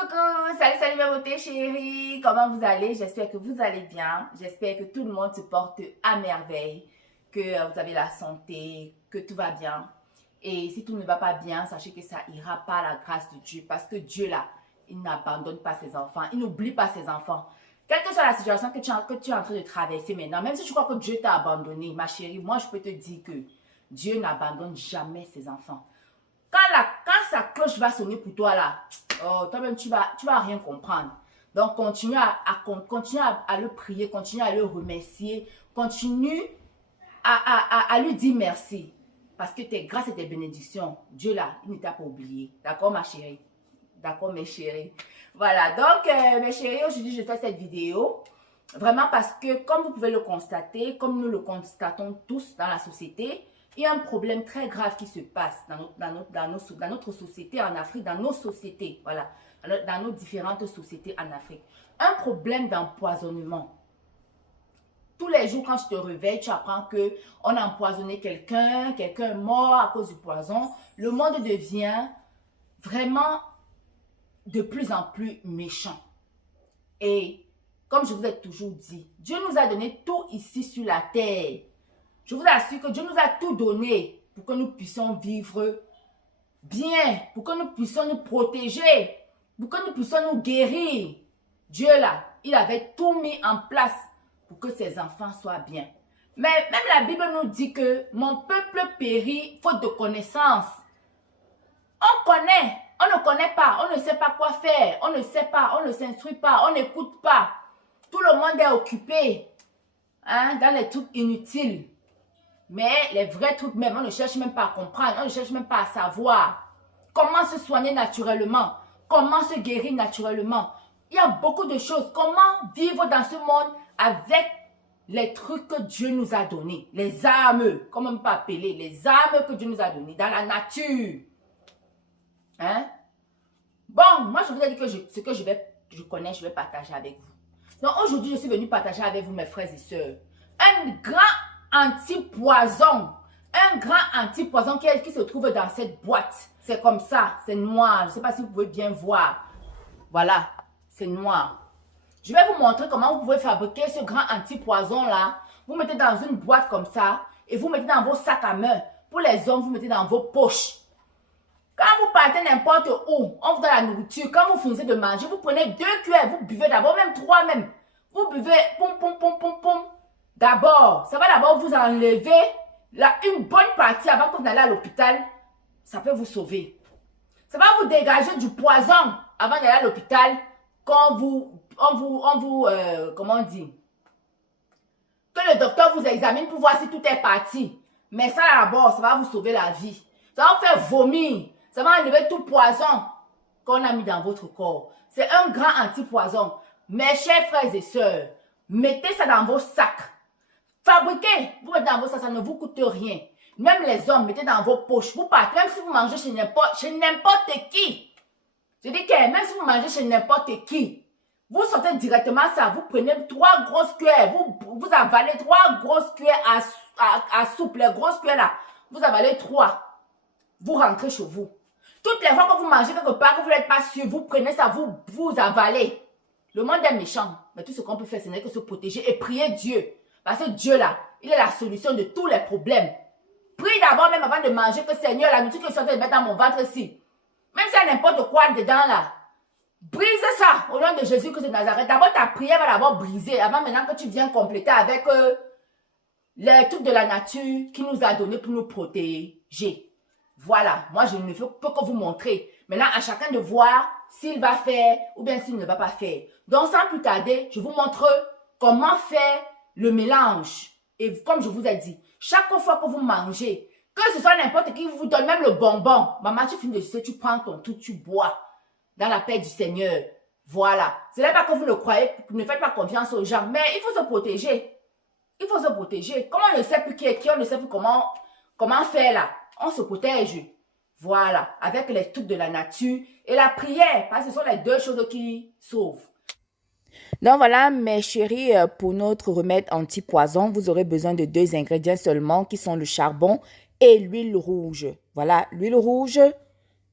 Coucou, salut ma beauté chérie, comment vous allez? J'espère que vous allez bien, j'espère que tout le monde se porte à merveille, que vous avez la santé, que tout va bien. Et si tout ne va pas bien, sachez que ça ira par la grâce de Dieu, parce que Dieu là, il n'abandonne pas ses enfants, il n'oublie pas ses enfants. Quelle que soit la situation que tu es en train de traverser maintenant, même si tu crois que Dieu t'a abandonné, ma chérie, moi je peux te dire que Dieu n'abandonne jamais ses enfants. Quand sa cloche va sonner pour toi là, oh, toi-même tu vas rien comprendre. Donc continue continue à le prier, continue à le remercier, continue à lui dire merci. Parce que tes grâces et tes bénédictions, Dieu là, il ne t'a pas oublié. D'accord ma chérie? D'accord mes chéris? Voilà, donc mes chéris, aujourd'hui je fais cette vidéo. Vraiment parce que comme vous pouvez le constater, comme nous le constatons tous dans la société, il y a un problème très grave qui se passe dans notre société en Afrique, dans nos sociétés, voilà, dans nos différentes sociétés en Afrique. Un problème d'empoisonnement. Tous les jours, quand tu te réveilles, tu apprends qu'on a empoisonné quelqu'un, quelqu'un est mort à cause du poison. Le monde devient vraiment de plus en plus méchant. Et comme je vous ai toujours dit, Dieu nous a donné tout ici sur la terre. Je vous assure que Dieu nous a tout donné pour que nous puissions vivre bien, pour que nous puissions nous protéger, pour que nous puissions nous guérir. Dieu là, il avait tout mis en place pour que ses enfants soient bien. Mais même la Bible nous dit que mon peuple périt faute de connaissance. On connaît, on ne connaît pas, on ne sait pas quoi faire, on ne sait pas, on ne s'instruit pas, on n'écoute pas. Tout le monde est occupé dans les trucs inutiles. Mais les vrais trucs même, on ne cherche même pas à comprendre, on ne cherche même pas à savoir comment se soigner naturellement, comment se guérir naturellement. Il y a beaucoup de choses. Comment vivre dans ce monde avec les trucs que Dieu nous a donnés, les armes, comment même pas appeler, les armes que Dieu nous a données dans la nature. Bon, moi je vous ai dit que ce que je connais, je vais partager avec vous. Donc aujourd'hui, je suis venue partager avec vous, mes frères et sœurs, un grand anti-poison. Un grand anti-poison qui se trouve dans cette boîte. C'est comme ça, c'est noir. Je ne sais pas si vous pouvez bien voir. Voilà, c'est noir. Je vais vous montrer comment vous pouvez fabriquer ce grand anti-poison là. Vous mettez dans une boîte comme ça et vous mettez dans vos sacs à main. Pour les hommes, vous mettez dans vos poches. Quand vous partez n'importe où, on vous donne la nourriture. Quand vous finissez de manger, vous prenez 2 cuillères, vous buvez d'abord, même 3 même. Vous buvez, poum, poum, poum, poum, poum. D'abord, ça va d'abord vous enlever une bonne partie avant que vous n'allez à l'hôpital. Ça peut vous sauver. Ça va vous dégager du poison avant d'aller à l'hôpital. Quand comment on dit? Que le docteur vous examine pour voir si tout est parti. Mais ça d'abord, ça va vous sauver la vie. Ça va vous faire vomir. Ça va enlever tout poison qu'on a mis dans votre corps. C'est un grand anti-poison. Mes chers frères et sœurs, mettez ça dans vos sacs. Fabriquez, vous mettez dans vos sacs, ça ne vous coûte rien. Même les hommes, mettez dans vos poches. Vous partez, même si vous mangez chez n'importe qui. Je dis que même si vous mangez chez n'importe qui, vous sortez directement ça, vous prenez 3 grosses cuillères, vous avalez 3 grosses cuillères à soupe, les grosses cuillères là, vous avalez 3. Vous rentrez chez vous. Toutes les fois que vous mangez quelque part, que vous n'êtes pas sûr, vous prenez ça, vous avalez. Le monde est méchant, mais tout ce qu'on peut faire, ce n'est que se protéger et prier Dieu. Parce que Dieu là, il est la solution de tous les problèmes. Prie d'abord même avant de manger que Seigneur, la nourriture que je suis en train de mettre dans mon ventre ici. Même si il y a n'importe quoi dedans là. Brise ça au nom de Jésus que c'est Nazareth. D'abord ta prière va d'abord briser avant maintenant que tu viens compléter avec les trucs de la nature qui nous a donné pour nous protéger. Voilà, moi je ne peux que vous montrer. Maintenant à chacun de voir s'il va faire ou bien s'il ne va pas faire. Donc sans plus tarder, je vous montre comment faire le mélange. Et comme je vous ai dit, chaque fois que vous mangez, que ce soit n'importe qui vous donne même le bonbon, maman, tu finis de sucer, tu prends ton tout, tu bois dans la paix du Seigneur. Voilà. Ce n'est pas que vous le croyez, ne faites pas confiance aux gens, mais il faut se protéger. Il faut se protéger. Comme on ne sait plus qui est qui, on ne sait plus comment faire là. On se protège. Voilà. Avec les trucs de la nature et la prière. Parce que ce sont les 2 choses qui sauvent. Donc voilà mes chéris, pour notre remède anti-poison, vous aurez besoin de 2 ingrédients seulement qui sont le charbon et l'huile rouge. Voilà, l'huile rouge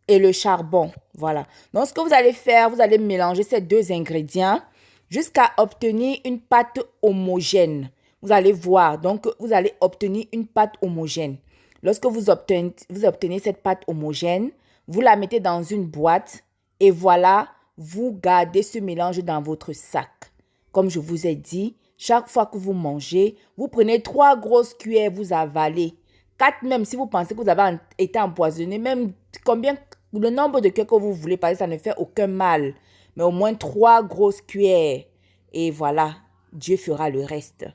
et le charbon. Voilà. Donc, ce que vous allez faire, vous allez mélanger ces deux ingrédients jusqu'à obtenir une pâte homogène. Vous allez voir. Donc, vous allez obtenir une pâte homogène. Lorsque vous obtenez cette pâte homogène, vous la mettez dans une boîte et voilà, vous gardez ce mélange dans votre sac. Comme je vous ai dit, chaque fois que vous mangez, vous prenez 3 grosses cuillères, vous avalez. 4 même si vous pensez que vous avez été empoisonné, même combien, le nombre de cuillères que vous voulez, parce que ça ne fait aucun mal. Mais au moins 3 grosses cuillères. Et voilà, Dieu fera le reste.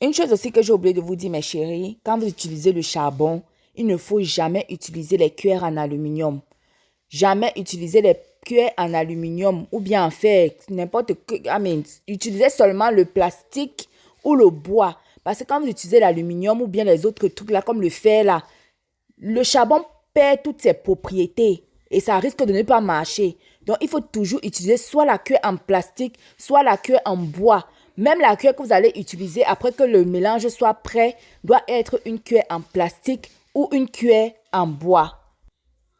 Une chose aussi que j'ai oublié de vous dire, mes chéris, quand vous utilisez le charbon, il ne faut jamais utiliser les cuillères en aluminium. Jamais utiliser les cuillères en aluminium ou bien en fer, n'importe quoi. Utilisez seulement le plastique ou le bois. Parce que quand vous utilisez l'aluminium ou bien les autres trucs là, comme le fer là, le charbon perd toutes ses propriétés et ça risque de ne pas marcher. Donc, il faut toujours utiliser soit la cuillère en plastique, soit la cuillère en bois. Même la cuillère que vous allez utiliser après que le mélange soit prêt doit être une cuillère en plastique ou une cuillère en bois.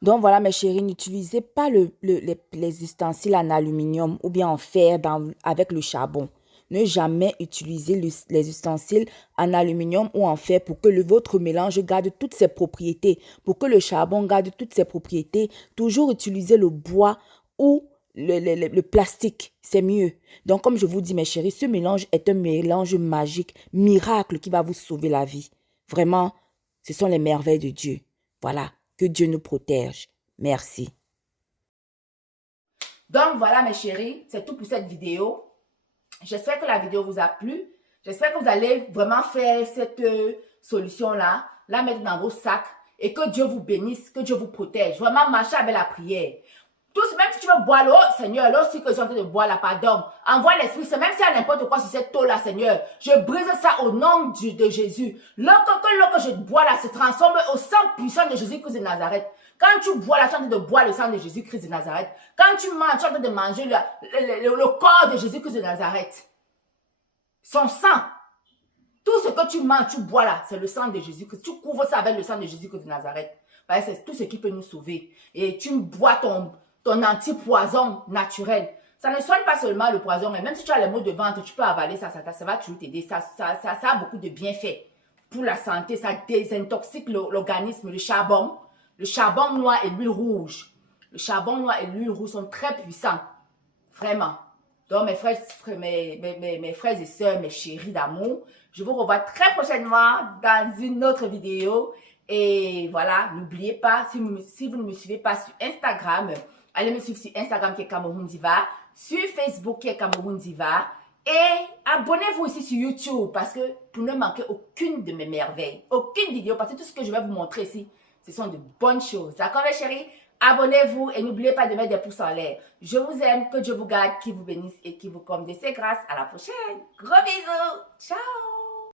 Donc voilà mes chéris, n'utilisez pas les ustensiles en aluminium ou bien en fer avec le charbon. Ne jamais utiliser les ustensiles en aluminium ou en fer pour que votre mélange garde toutes ses propriétés. Pour que le charbon garde toutes ses propriétés, toujours utiliser le bois ou le plastique. C'est mieux. Donc comme je vous dis mes chéris, ce mélange est un mélange magique, miracle qui va vous sauver la vie. Vraiment, ce sont les merveilles de Dieu. Voilà. Que Dieu nous protège. Merci. Donc voilà mes chéris, c'est tout pour cette vidéo. J'espère que la vidéo vous a plu. J'espère que vous allez vraiment faire cette solution-là, la mettre dans vos sacs et que Dieu vous bénisse, que Dieu vous protège. Vraiment marcher avec la prière. Tous, même si tu veux boire l'eau, Seigneur, lorsque je suis en train de boire là, pardon, envoie l'Esprit Saint, même s'il y a n'importe quoi sur cette eau-là, Seigneur, je brise ça au nom de Jésus. L'eau que je bois là se transforme au sang puissant de Jésus-Christ de Nazareth. Quand tu bois là, tu es en train de boire le sang de Jésus-Christ de Nazareth. Quand tu manges, tu es en train de manger le corps de Jésus-Christ de Nazareth. Son sang. Tout ce que tu manges, tu bois là, c'est le sang de Jésus-Christ. Tu couvres ça avec le sang de Jésus-Christ de Nazareth. C'est tout ce qui peut nous sauver. Et tu bois ton anti-poison naturel. Ça ne soigne pas seulement le poison, mais même si tu as les maux de ventre, tu peux avaler ça va toujours t'aider. Ça a beaucoup de bienfaits pour la santé. Ça désintoxique l'organisme. Le charbon noir et l'huile rouge. Le charbon noir et l'huile rouge sont très puissants. Vraiment. Donc, mes frères et sœurs, mes chéris d'amour, je vous revois très prochainement dans une autre vidéo. Et voilà, n'oubliez pas, si vous ne me suivez pas sur Instagram, allez me suivre sur Instagram qui est Cameroun Diva, sur Facebook qui est Cameroun Diva. Et abonnez-vous ici sur YouTube parce que pour ne manquer aucune de mes merveilles, aucune vidéo, parce que tout ce que je vais vous montrer ici, ce sont de bonnes choses. D'accord mes chéris? Abonnez-vous et n'oubliez pas de mettre des pouces en l'air. Je vous aime, que Dieu vous garde, qu'il vous bénisse et qu'il vous comble de ses grâces. À la prochaine. Gros bisous. Ciao.